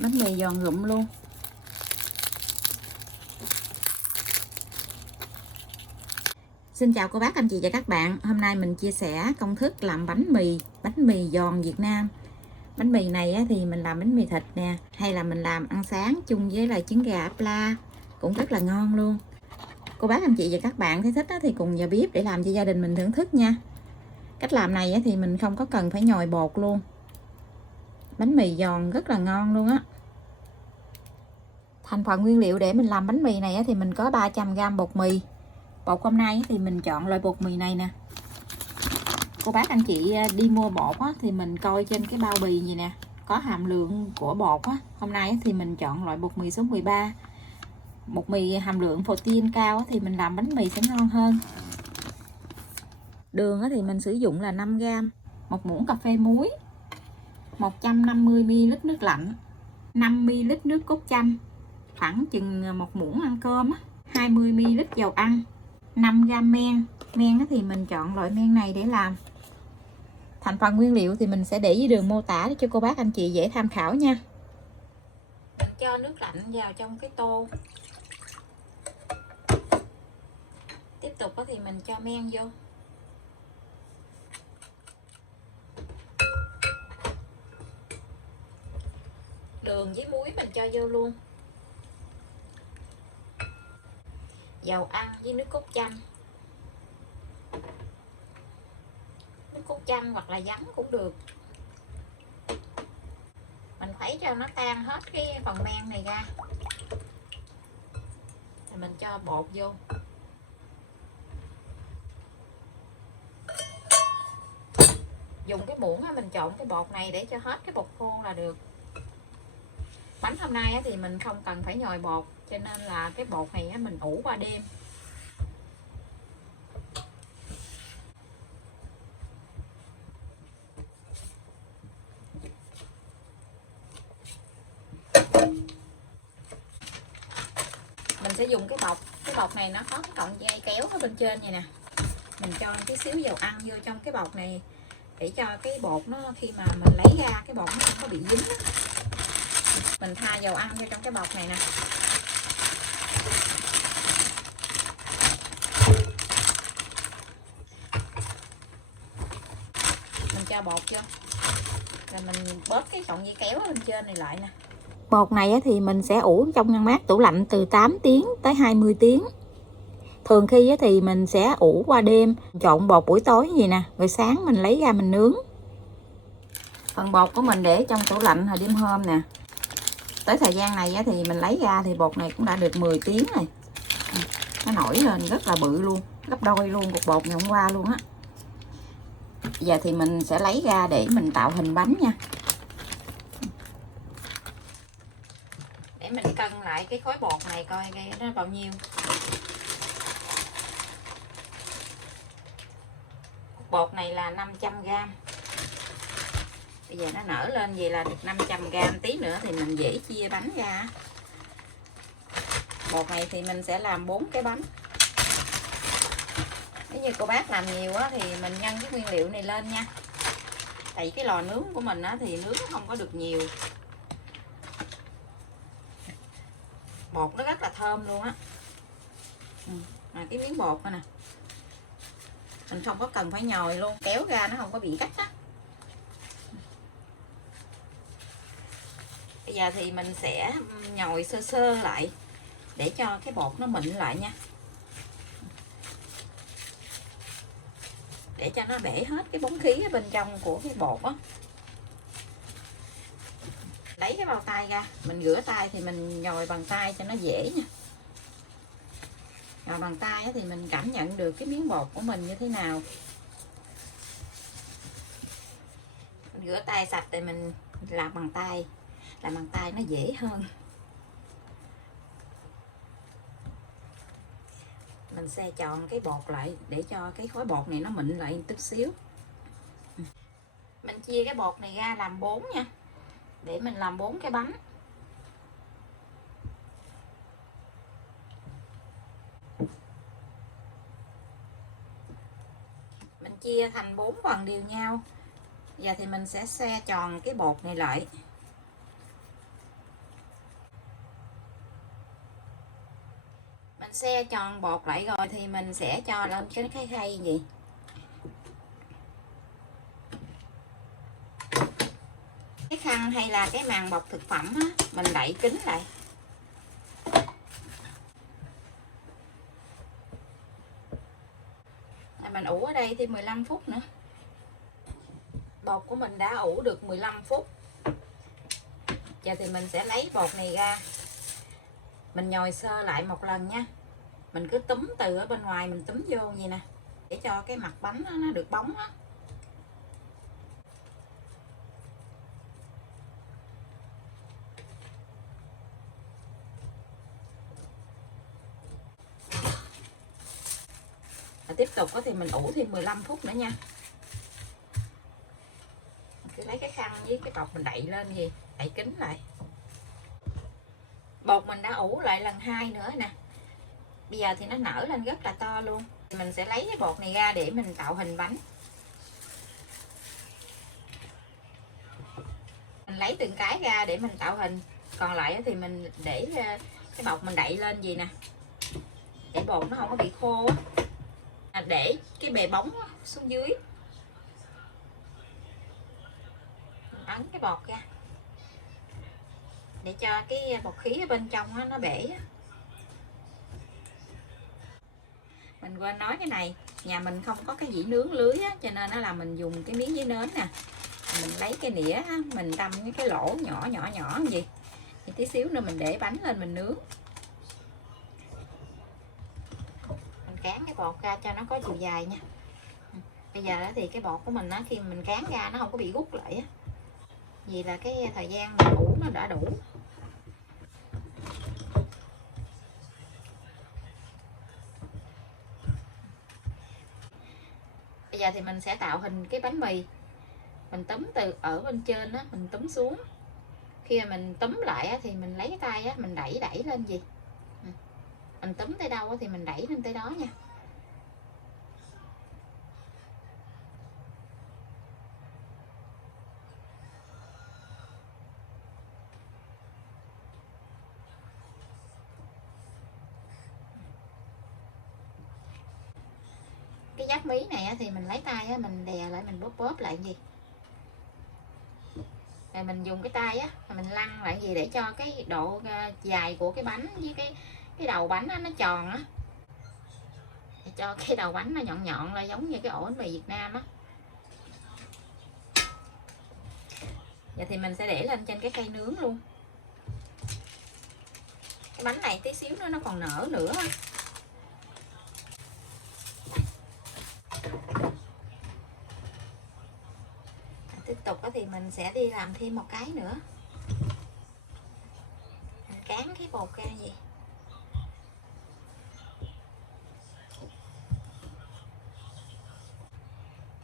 Bánh mì giòn rụm luôn. Xin chào cô bác, anh chị và các bạn. Hôm nay mình chia sẻ công thức làm bánh mì giòn Việt Nam. Bánh mì này thì mình làm bánh mì thịt nè, hay là mình làm ăn sáng chung với lại trứng gà áp la cũng rất là ngon luôn. Cô bác, anh chị và các bạn thấy thích thì cùng vào bếp để làm cho gia đình mình thưởng thức nha. Cách làm này thì mình không có cần phải nhồi bột luôn. Bánh mì giòn rất là ngon luôn á. Thành phần nguyên liệu để mình làm bánh mì này thì mình có 300g bột mì. Bột hôm nay thì mình chọn loại bột mì này nè. Cô bác anh chị đi mua bột thì mình coi trên cái bao bì gì nè, có hàm lượng của bột hôm nay thì mình chọn loại bột mì số 13. Bột mì hàm lượng protein cao thì mình làm bánh mì sẽ ngon hơn. Đường thì mình sử dụng là 5g, một muỗng cà phê muối, 150ml nước lạnh, 50ml nước cốt chanh, khoảng chừng một muỗng ăn cơm, 20ml dầu ăn, 5g men. Men thì mình chọn loại men này để làm. Thành phần nguyên liệu thì mình sẽ để dưới đường mô tả để cho cô bác anh chị dễ tham khảo nha. Mình cho nước lạnh vào trong cái tô. Tiếp tục thì mình cho men vô. Đường với muối mình cho vô luôn. Dầu ăn với nước cốt chanh. Nước cốt chanh hoặc là giấm cũng được. Mình phải cho nó tan hết cái phần men này ra. Rồi mình cho bột vô. Dùng cái muỗng mình trộn cái bột này để cho hết cái bột khô là được. Bánh hôm nay thì mình không cần phải nhồi bột, cho nên là cái bột này mình ủ qua đêm. Mình sẽ dùng cái bột này nó có cái cọng dây kéo ở bên trên vậy nè. Mình cho tí xíu dầu ăn vô trong cái bột này để cho cái bột nó khi mà mình lấy ra cái bột nó không có bị dính. Mình tha dầu ăn vô trong cái bột này nè. Mình cho bột vô. Rồi mình bóp cái cọng dây kéo ở bên trên này lại nè. Bột này thì mình sẽ ủ trong ngăn mát tủ lạnh từ 8 tiếng tới 20 tiếng. Thường khi thì mình sẽ ủ qua đêm, trộn bột buổi tối gì nè, rồi sáng mình lấy ra mình nướng. Phần bột của mình để trong tủ lạnh hồi đêm hôm nè. Tới thời gian này thì mình lấy ra thì bột này cũng đã được 10 tiếng rồi. Nó nổi lên rất là bự luôn, gấp đôi luôn cục bột ngày hôm qua luôn á. Giờ thì mình sẽ lấy ra để mình tạo hình bánh nha. Để mình cân lại cái khối bột này coi nó bao nhiêu. Bột này là 500g. Bây giờ nó nở lên vậy là được 500g, tí nữa thì mình dễ chia bánh ra. Bột này thì mình sẽ làm 4 cái bánh. Nếu như cô bác làm nhiều thì mình nhân cái nguyên liệu này lên nha. Tại vì cái lò nướng của mình thì nướng không có được nhiều. Bột nó rất là thơm luôn á. Cái miếng bột này nè, mình không có cần phải nhồi luôn, kéo ra nó không có bị rách á. Bây giờ thì mình sẽ nhồi sơ sơ lại để cho cái bột nó mịn lại nha, để cho nó bể hết cái bóng khí ở bên trong của cái bột á. Lấy cái bao tay ra, mình rửa tay thì mình nhồi bằng tay cho nó dễ nha. Nhồi bằng tay thì mình cảm nhận được cái miếng bột của mình như thế nào. Mình rửa tay sạch thì mình làm bằng tay nó dễ hơn. Mình sẽ tròn cái bột lại để cho cái khối bột này nó mịn lại một chút xíu. Mình chia cái bột này ra làm 4 nha, để mình làm 4 cái bánh. Mình chia thành 4 phần đều nhau. Giờ thì mình sẽ xe tròn cái bột này lại. Mình xe tròn bột lại rồi thì mình sẽ cho lên cái khay gì. Cái khăn hay là cái màng bọc thực phẩm á, mình đậy kín lại. Mình ủ ở đây thêm 15 phút nữa. Bột của mình đã ủ được 15 phút. Giờ thì mình sẽ lấy bột này ra. Mình nhồi sơ lại một lần nha. Mình cứ túm từ ở bên ngoài mình túm vô vậy nè, để cho cái mặt bánh nó được bóng á. Tiếp tục thì mình ủ thêm 15 phút nữa nha. Cứ lấy cái khăn với cái bột mình đậy lên gì, đậy kín lại. Bột mình đã ủ lại lần 2 nữa nè. Bây giờ thì nó nở lên rất là to luôn. Mình sẽ lấy cái bột này ra để mình tạo hình bánh. Mình lấy từng cái ra để mình tạo hình. Còn lại thì mình để cái bột mình đậy lên gì nè, để bột nó không có bị khô á. Để cái bề bóng xuống dưới. Mình ấn cái bột ra để cho cái bọt khí ở bên trong nó bể. Mình quên nói cái này, nhà mình không có cái dĩ nướng lưới á, cho nên là mình dùng cái miếng giấy nến nè. Mình lấy cái nĩa mình đâm cái lỗ nhỏ nhỏ nhỏ gì, thì tí xíu nữa mình để bánh lên mình nướng. Mình cán cái bột ra cho nó có chiều dài nha. Bây giờ thì cái bột của mình á, khi mình cán ra nó không có bị rút lại á, vì là cái thời gian mình ủ nó đã đủ. Bây giờ thì mình sẽ tạo hình cái bánh mì. Mình túm từ ở bên trên á, mình túm xuống. Khi mà mình túm lại á, thì mình lấy cái tay á, mình đẩy lên gì. Mình túm tới đâu á, thì mình đẩy lên tới đó nha. Cái giáp mí này á, thì mình lấy tay á, mình đè lại, mình bóp lại gì. Rồi mình dùng cái tay á, mình lăn lại gì để cho cái độ dài của cái bánh với cái đầu bánh á, nó tròn á, để cho cái đầu bánh nó nhọn nhọn là giống như cái ổ bánh mì Việt Nam á. Giờ thì mình sẽ để lên trên cái khay nướng luôn. Cái bánh này tí xíu nữa nó còn nở nữa. Tiếp tục thì mình sẽ đi làm thêm một cái nữa. Mình cán cái bột ra gì.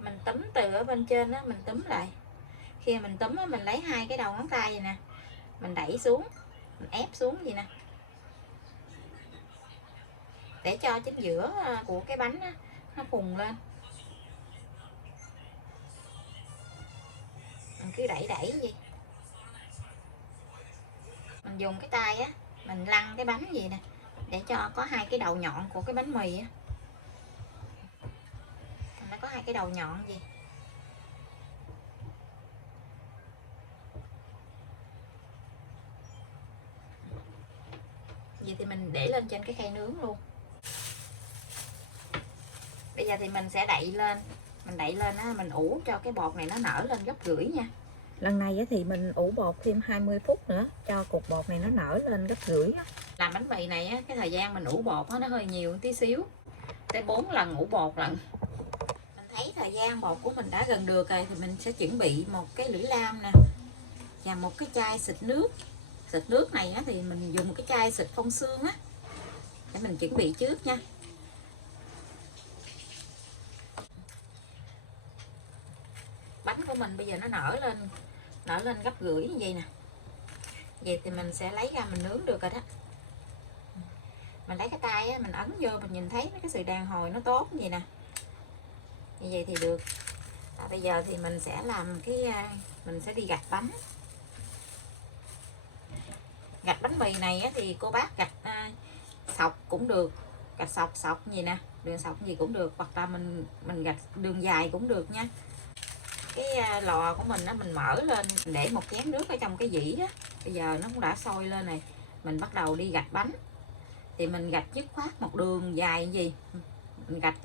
Mình túm từ ở bên trên đó, mình túm lại. Khi mình túm mình lấy hai cái đầu ngón tay vậy nè, mình đẩy xuống, mình ép xuống vậy nè, để cho chính giữa của cái bánh nó phùng lên. Mình cứ đẩy gì. Mình dùng cái tay á, mình lăn cái bánh gì nè, để cho có hai cái đầu nhọn của cái bánh mì á. Nó có hai cái đầu nhọn gì. Vậy thì mình để lên trên cái khay nướng luôn. Bây giờ thì mình sẽ đậy lên. Mình đậy lên á, mình ủ cho cái bột này nó nở lên gấp rưỡi nha. Lần này thì mình ủ bột thêm 20 phút nữa cho cục bột này nó nở lên gấp rưỡi. Làm bánh mì này á, cái thời gian mình ủ bột nó hơi nhiều tí xíu, tới 4 lần ủ bột lận. Mình thấy thời gian bột của mình đã gần được rồi thì mình sẽ chuẩn bị một cái lưỡi lam nè và một cái chai xịt nước. Xịt nước này á, thì mình dùng cái chai xịt phong sương á, để mình chuẩn bị trước nha. Bánh của mình bây giờ nó nở lên gấp rưỡi như vậy nè. Vậy thì mình sẽ lấy ra mình nướng được rồi đó. Mình lấy cái tay á, mình ấn vô, mình nhìn thấy cái sự đàn hồi nó tốt như vậy nè. Như vậy thì được. Bây giờ thì mình sẽ làm mình sẽ đi gạch bánh. Gạch bánh mì này á, thì cô bác gạch sọc cũng được, gạch sọc gì nè, đường sọc gì cũng được, hoặc là mình gạch đường dài cũng được nha. Cái lò của mình á, mình mở lên, mình để một chén nước ở trong cái dĩ đó, bây giờ nó cũng đã sôi lên này, mình bắt đầu đi gạch bánh. Thì mình gạch dứt khoát một đường dài gì, mình gạch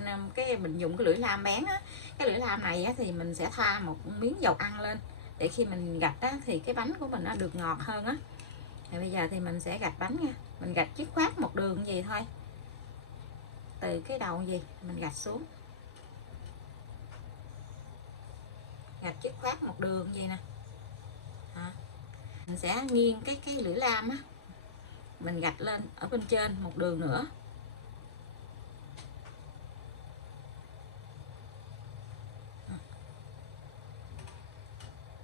mình dùng cái lưỡi lam bén á, cái lưỡi lam này á, thì mình sẽ thoa một miếng dầu ăn lên để khi mình gạch á, thì cái bánh của mình nó được ngọt hơn á. Thì bây giờ thì mình sẽ gạch bánh nha, mình gạch dứt khoát một đường gì thôi, từ cái đầu gì mình gạch xuống, gạch dứt khoát một đường gì nè. Mình sẽ nghiêng cái lưỡi lam á, mình gạch lên ở bên trên một đường nữa.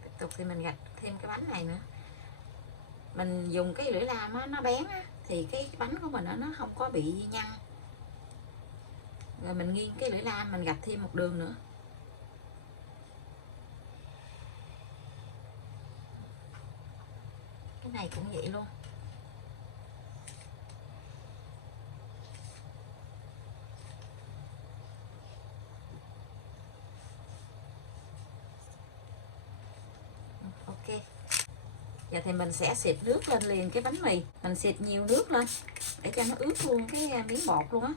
Tiếp tục thì mình gạch thêm cái bánh này nữa. Mình dùng cái lưỡi lam á, nó bén á, thì cái bánh của mình nó không có bị nhăn. Rồi mình nghiêng cái lưỡi lam, mình gạch thêm một đường nữa. Cái này cũng vậy luôn. Ok. Giờ thì mình sẽ xịt nước lên liền cái bánh mì. Mình xịt nhiều nước lên để cho nó ướt luôn cái miếng bột luôn á.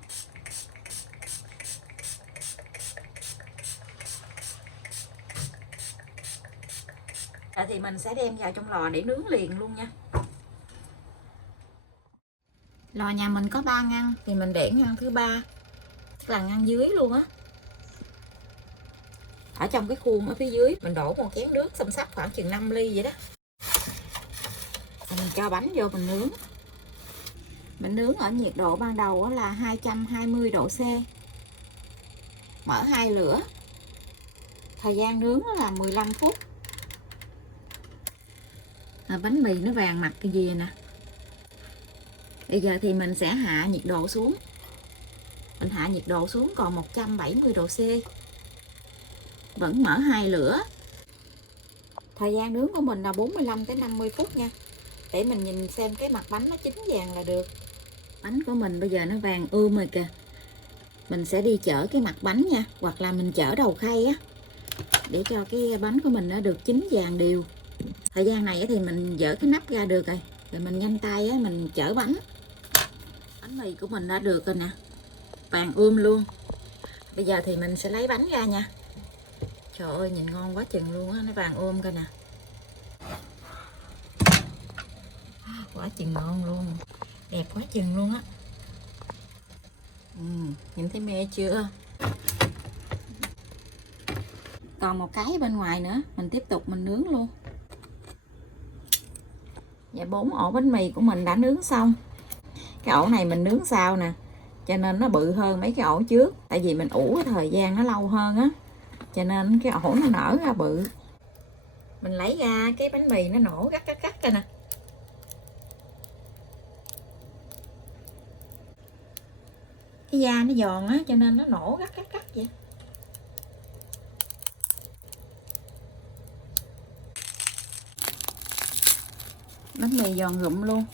Giờ thì mình sẽ đem vào trong lò để nướng liền luôn nha. Lò nhà mình có 3 ngăn thì mình để ngăn thứ 3 là ngăn dưới luôn á. Ở trong cái khuôn ở phía dưới mình đổ một chén nước xăm xắp khoảng chừng 5 ly vậy đó. Mình cho bánh vô mình nướng. Mình nướng ở nhiệt độ ban đầu là 220 độ C. Mở 2 lửa. Thời gian nướng là 15 phút. Bánh mì nó vàng mặt cái gì nè. Bây giờ thì mình sẽ hạ nhiệt độ xuống. Mình hạ nhiệt độ xuống còn 170 độ C. Vẫn mở 2 lửa. Thời gian nướng của mình là 45 tới 50 phút nha. Để mình nhìn xem cái mặt bánh nó chín vàng là được. Bánh của mình bây giờ nó vàng ươm rồi kìa. Mình sẽ đi chở cái mặt bánh nha, hoặc là mình chở đầu khay á, để cho cái bánh của mình nó được chín vàng đều. Thời gian này thì mình dỡ cái nắp ra được rồi, rồi mình nhanh tay á, mình chở bánh. Bánh mì của mình đã được rồi nè, vàng ươm luôn. Bây giờ thì mình sẽ lấy bánh ra nha. Trời ơi nhìn ngon quá chừng luôn á, nó vàng ươm coi nè, quá chừng ngon luôn, đẹp quá chừng luôn á. Nhìn thấy mê chưa? Còn một cái bên ngoài nữa, mình tiếp tục mình nướng luôn. Dạ 4 ổ bánh mì của mình đã nướng xong. Cái ổ này mình nướng sau nè, cho nên nó bự hơn mấy cái ổ trước. Tại vì mình ủ cái thời gian nó lâu hơn á, cho nên cái ổ nó nở ra bự. Mình lấy ra cái bánh mì nó nổ gắt ra nè. Cái da nó giòn á, cho nên nó nổ gắt vậy. Bánh mì giòn rụm luôn.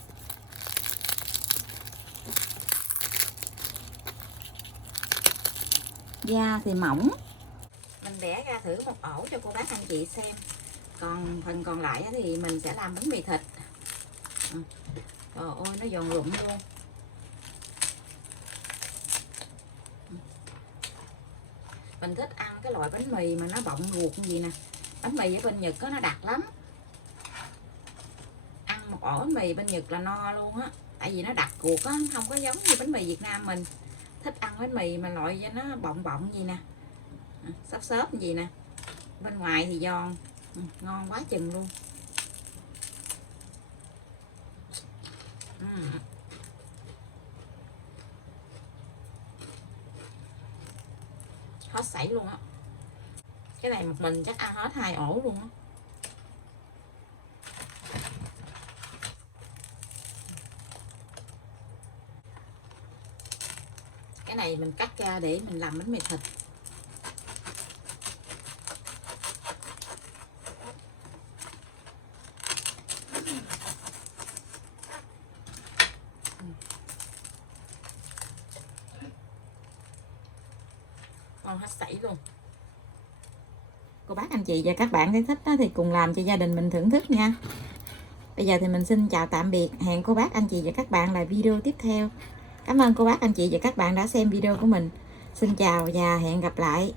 Da thì mỏng. Mình bẻ ra thử một ổ cho cô bác anh chị xem. Còn phần còn lại thì mình sẽ làm bánh mì thịt. Trời ơi nó giòn rụm luôn. Mình thích ăn cái loại bánh mì mà nó bọng ruột như gì nè. Bánh mì ở bên Nhật có nó đặc lắm. Ăn một ổ bánh mì bên Nhật là no luôn á. Tại vì nó đặc ruột á, không có giống như bánh mì Việt Nam mình. Thích ăn bánh mì mà loại cho nó bọng gì nè, xốp gì nè, bên ngoài thì giòn, ngon quá chừng luôn. Hết sảy luôn á. Cái này một mình chắc ăn hết 2 ổ luôn á. Cái này mình cắt ra để mình làm bánh mì thịt. Ngon hết sảy luôn. Cô bác anh chị và các bạn thấy thích đó thì cùng làm cho gia đình mình thưởng thức nha. Bây giờ thì mình xin chào tạm biệt. Hẹn cô bác anh chị và các bạn lại video tiếp theo. Cảm ơn cô bác anh chị và các bạn đã xem video của mình. Xin chào và hẹn gặp lại.